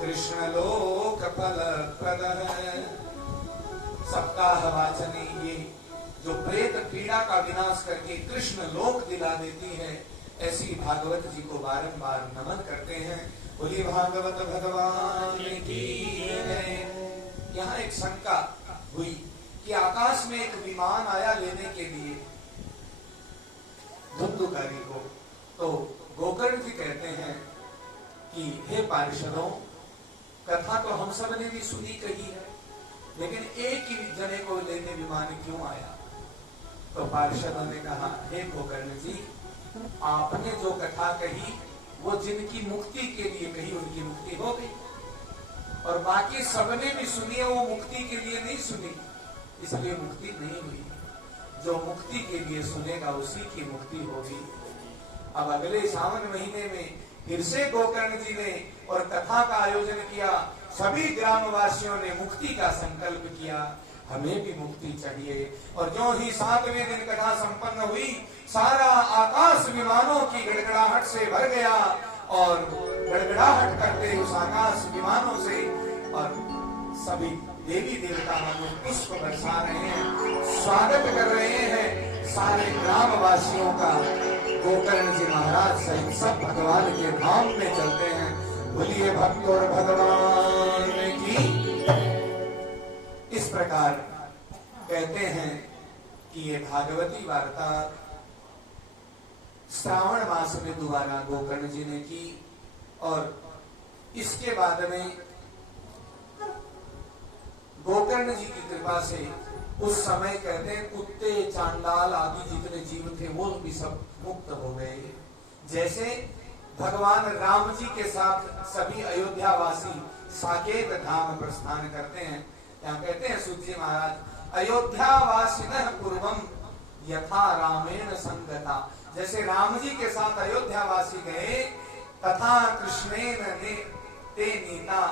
कृष्ण लोक फल प्रद है। सप्ताह वाचनी ये जो प्रेत पीड़ा का विनाश करके कृष्ण लोक दिला देती है, ऐसी भागवत जी को बारंबार नमन करते हैं। बोलिए भागवत भगवान की जय। यहाँ एक शंका हुई कि आकाश में एक विमान आया लेने के लिए धुंधुकारी को, तो गोकर्ण जी कहते हैं कि हे पार्षदों, कथा तो हम सब ने भी सुनी कही है, लेकिन एक ही जने को लेने विमान क्यों आया? तो पार्षदों ने कहा, हे गोकर्ण जी, आपने जो कथा कही वो जिनकी मुक्ति के लिए कही, उनकी मुक्ति हो गई, और बाकी सबने भी सुनी है वो मुक्ति के लिए नहीं सुनी, इसलिए मुक्ति नहीं हुई। जो मुक्ति के लिए सुनेगा उसी की मुक्ति होगी। अब अगले सावन महीने में फिर से गोकर्ण जी ने और कथा का आयोजन किया। सभी ग्रामवासियों ने मुक्ति का संकल्प किया, हमें भी मुक्ति चाहिए। और जो ही 7वें दिन कथा संपन्न हुई, सारा आकाश विमानों की गड़गड़ाहट से भर गया, और गड़गड़ाहट करते उस आकाश विमानों से और सभी देवी देवता मनुष्य पुष्प बरसा रहे हैं, स्वागत कर रहे हैं सारे ग्रामवासियों का। गोकर्ण जी महाराज सहित सब भगवान के धाम में चलते हैं। बोलिए भक्त और भगवान की। इस प्रकार कहते हैं कि ये भागवती वार्ता श्रावण मास में दोबारा गोकर्ण जी ने की, और इसके बाद में गोकर्ण जी की कृपा से उस समय कहते हैं कुत्ते चांडाल आदि जितने जीव थे वो भी सब मुक्त हो गए। जैसे भगवान राम जी के साथ सभी अयोध्या वासी साकेत धाम प्रस्थान करते हैं। यहाँ कहते हैं सूत जी महाराज, अयोध्या वासिनः पूर्वम यथा रामेण संगता। जैसे राम जी के साथ अयोध्या वासी गए, तथा कृष्णेन ने ते नीता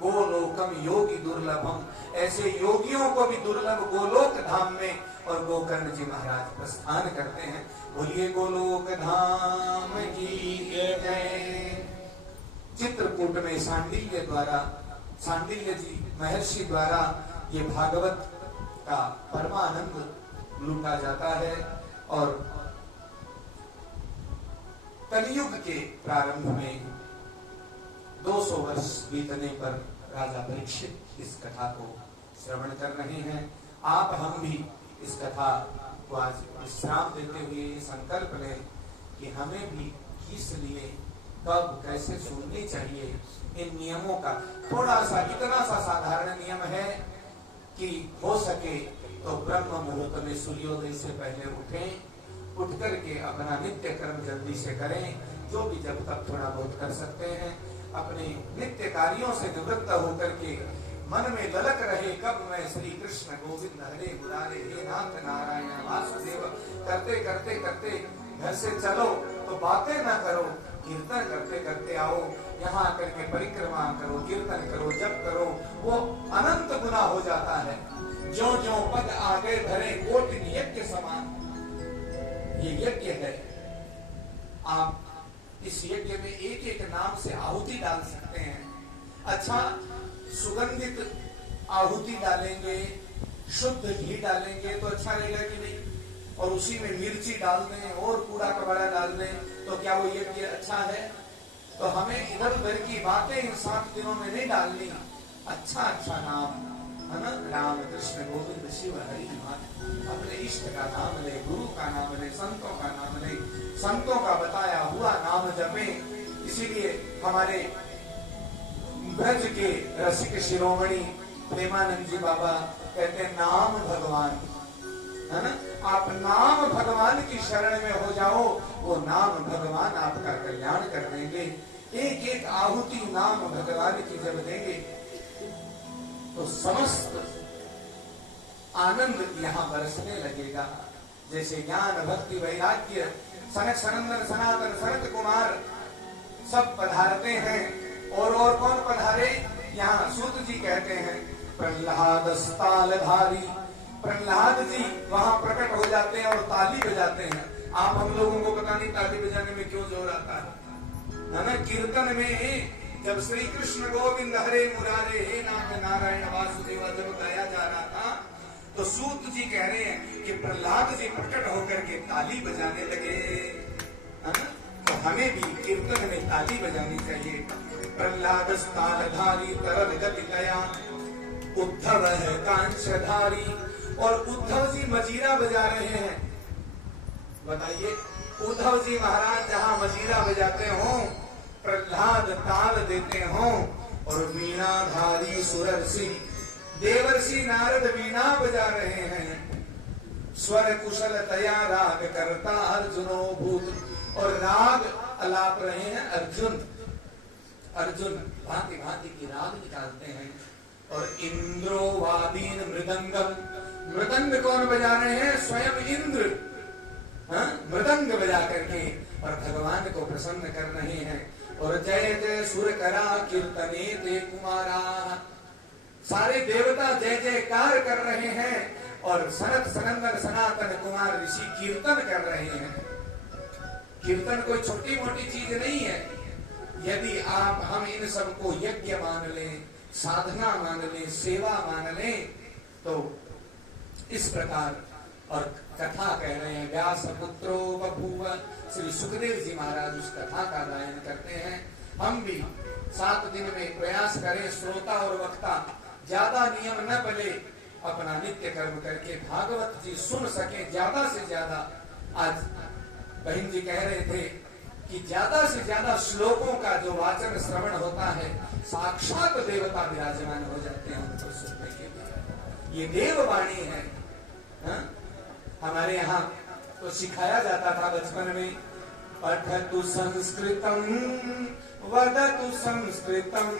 गोलोकम योगी दुर्लभम। ऐसे योगियों को भी दुर्लभ गोलोक धाम में और गोकर्ण जी महाराज प्रस्थान करते हैं। बोलिए गोलोक धाम की जय। चित्रकूट में सांडिल्य जी महर्षि द्वारा ये भागवत का परमानंद लूटा जाता है, और कलयुग के प्रारंभ में 200 वर्ष बीतने पर राजा परीक्षित इस कथा को श्रवण कर रहे हैं। आप हम भी इस कथा को आज विश्राम देते हुए ये संकल्प लें कि हमें भी किस लिए कब कैसे सुननी चाहिए। इन नियमों का थोड़ा सा इतना सा साधारण नियम है कि हो सके तो ब्रह्म मुहूर्त में सूर्योदय से पहले उठें, उठ करके अपना नित्य कर्म जल्दी से करें, जो भी जब तक थोड़ा बहुत कर सकते हैं। अपने नित्य कार्यों से निवृत्त होकर के मन में ललक रहे कब मैं श्री कृष्ण गोविंद हरे मुरारे हे नाथ नारायण वासुदेव करते करते करते घर से चलो तो बातें ना करो, कीर्तन करते करते आओ। यहाँ आकर के परिक्रमा करो, कीर्तन करो, जप करो, वो अनंत गुना हो जाता है। जो जो पद आगे धरे कोटि यज्ञ समान ये यज्ञ है। आप इस यज्ञ में एक एक नाम से आहुति डाल सकते हैं। अच्छा, सुगंधित आहुति डालेंगे, शुद्ध घी डालेंगे तो अच्छा रहेगा कि नहीं? और उसी में मिर्ची डाल दें और कूड़ा कबाड़ा डाल दें तो क्या वो यज्ञ अच्छा है? तो हमें इधर उधर की बातें इन 7 दिनों में नहीं डालनी। अच्छा अच्छा नाम है ना, राम कृष्ण गोविंद शिव हरि अपने इष्ट का नाम ले, गुरु का नाम ले, संतों का नाम ले, संतों का बताया हुआ नाम जपे। इसीलिए हमारे ब्रज के रसिक शिरोमणि प्रेमानंद जी बाबा कहते हैं नाम भगवान, है ना। आप नाम भगवान की शरण में हो जाओ, वो नाम भगवान आपका कल्याण कर देंगे। एक एक आहुति नाम भगवान की जब देंगे तो समस्त आनंद यहाँ बरसने लगेगा। जैसे ज्ञान भक्ति वैराग्य सनक सनंदन सनातन सनत कुमार सब पधारते हैं। और कौन पधारे? यहाँ सूत जी कहते हैं प्रहलाद तालधारी, प्रहलाद जी वहां प्रकट हो जाते हैं और ताली बजाते हैं। आप हम लोगों को पता नहीं ताली बजाने में क्यों जोर आता है ना। कीर्तन में जब श्री कृष्ण गोविंद हरे मुरारे हे नाथ नारायण वासुदेव जब गाया जा रहा था, तो सूत जी कह रहे हैं कि प्रहलाद जी प्रकट होकर के ताली बजाने लगे। तो हमें भी कीर्तन में ताली बजानी चाहिए। प्रहलाद तालधारी तरल गति गया, उद्धव है कांचधारी। और उद्धव जी मजीरा बजा रहे हैं। बताइए, उद्धव जी महाराज जहां मजीरा बजाते हो, प्रहलाद ताल देते हो, और वीणाधारी सुरर्षि देवर्षि नारद वीणा बजा रहे हैं। स्वर कुशल तया राग करता अर्जुनो भूत, और राग अलाप रहे हैं अर्जुन। अर्जुन भांति भांति की राग निकालते हैं। और इंद्रो वादीन मृदंगम, मृदंग कौन बजा रहे हैं? स्वयं इंद्र मृदंग बजा करके और भगवान को प्रसन्न कर रहे हैं। और जय जय सुर करा कीर्तने ते कुमारा, सारे देवता जय जयकार कर रहे हैं। और सनत सनंदन सनातन कुमार ऋषि कीर्तन कर रहे हैं। कीर्तन कोई छोटी मोटी चीज नहीं है। यदि हम इन सबको यज्ञ मान लें, साधना मान लें, सेवा मान लें, तो इस प्रकार। और कथा कह रहे हैं, व्यास पुत्रो बभूव, श्री सुखदेव जी महाराज उस कथा का गायन करते हैं। हम भी 7 दिन में प्रयास करें, श्रोता और वक्ता ज्यादा नियम न बने, अपना नित्य कर्म करके भागवत जी सुन सके ज्यादा से ज्यादा। आज बहन जी कह रहे थे कि ज्यादा से ज्यादा श्लोकों का जो वाचन श्रवण होता है, साक्षात देवता विराजमान हो जाते हैं उनको सुनने के लिए। ये देववाणी है। हमारे यहाँ तो सिखाया जाता था बचपन में, पठतु संस्कृतम वदतु संस्कृतम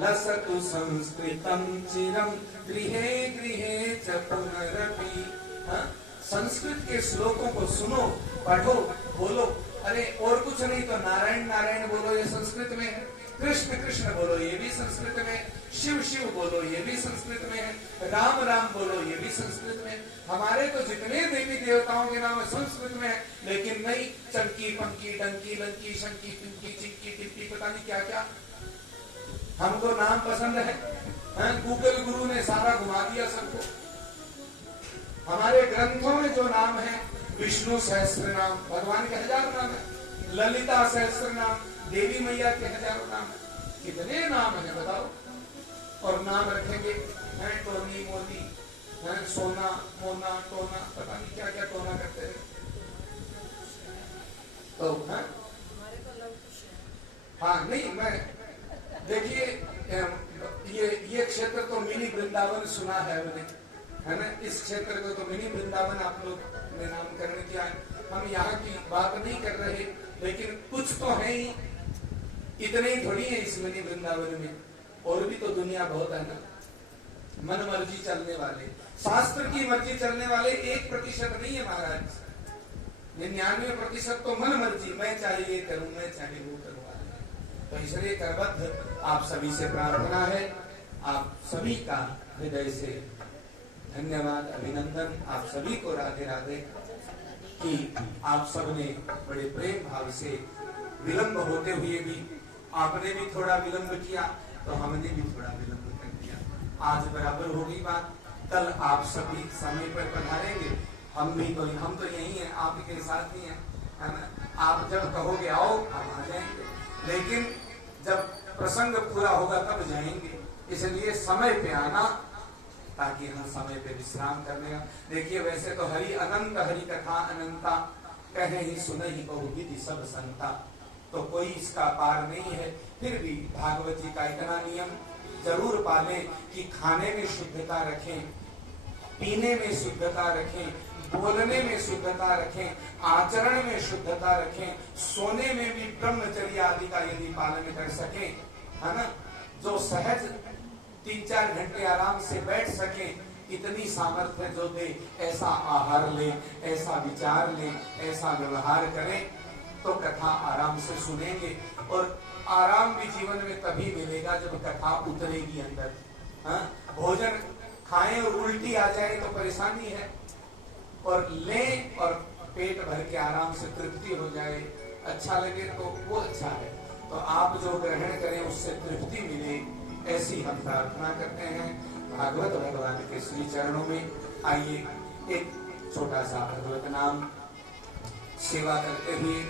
लसतु संस्कृतम चिरम गृहे गृहे च पुनरपि। संस्कृत के श्लोकों को सुनो, पढ़ो, बोलो। अरे और कुछ नहीं तो नारायण नारायण बोलो, ये संस्कृत में है। कृष्ण कृष्ण बोलो, ये भी संस्कृत में। शिव शिव बोलो, ये भी संस्कृत में है। राम राम बोलो, ये भी संस्कृत में। हमारे तो जितने देवी देवताओं के नाम संस्कृत में है, लेकिन नहीं चंकी पंकी डंकी लंकी शंकी पिंकी चिंकी टिप्पी पता नहीं क्या क्या हमको नाम पसंद है। गूगल गुरु ने सारा घुमा दिया सबको। हमारे ग्रंथों में जो नाम है, विष्णु सहस्त्र नाम, भगवान के 1000 नाम है। ललिता सहस्त्र नाम, देवी मैया के 1000 नाम है। कितने नाम है बताओ। और नाम रखेंगे टोनी मोदी, सोना मोना टोना, पता नहीं क्या क्या टोना करते हैं। तो हाँ नहीं, मैं देखिए ये क्षेत्र तो मिनी वृंदावन सुना है मैंने, है ना। इस क्षेत्र को तो मिनी वृंदावन आप लोग ने नामकरण किया है। हम यहाँ की बात नहीं कर रहे, लेकिन कुछ तो है ही, इतने ही थोड़ी है इस मिनी वृंदावन में। और भी तो दुनिया बहुत है ना। मन मर्जी चलने वाले, शास्त्र की मर्जी चलने वाले 1% नहीं है महाराज। 99% तो मन मर्जी, मैं चाहे ये करूं, मैं चाहे वो करूं। तो इसलिए करबद्ध आप सभी से प्रार्थना है, आप सभी का हृदय से धन्यवाद, अभिनंदन। आप सभी को राधे राधे कि आप सबने बड़े प्रेम भाव से, विलंब होते हुए भी आपने भी थोड़ा विलंब किया, तो हमने भी थोड़ा विलंब कर दिया। आज बराबर होगी बात। कल आप सभी समय पर पधारेंगे। हम तो यही हैं, आपके साथ ही हैं, है ना। आप जब कहोगे आओ, हम आ जाएंगे, लेकिन जब प्रसंग पूरा होगा तब जाएंगे। इसलिए समय पे आना, ताकि हम समय पे विश्राम करने। देखिए वैसे तो हरि अनंत, हरि कथा अनंता, कहे ही सुने ही बहुविधि सब संता। तो कोई इसका पार नहीं है। फिर भी भागवत जी का इतना नियम जरूर पालें कि खाने में शुद्धता रखें, पीने में शुद्धता रखें, बोलने में शुद्धता रखें, आचरण में शुद्धता रखें, सोने में भी ब्रह्मचर्य आदि का यदि पालन कर सकें, है ना। जो सहज 3-4 घंटे आराम से बैठ सके, इतनी सामर्थ्य जो दे, ऐसा आहार ले, ऐसा विचार ले, ऐसा व्यवहार करें, तो कथा आराम से सुनेंगे। और आराम भी जीवन में तभी मिलेगा जब कथा उतरेगी अंदर। भोजन खाएं और उल्टी आ जाए तो परेशानी है, और लें और पेट भर के आराम से तृप्ति हो जाए, अच्छा लगे तो वो अच्छा है। तो आप जो ग्रहण करें उससे तृप्ति मिले, ऐसी हम प्रार्थना करते हैं भागवत भगवान के श्री चरणों में। आइए एक छोटा सा भगवत नाम सेवा करते हुए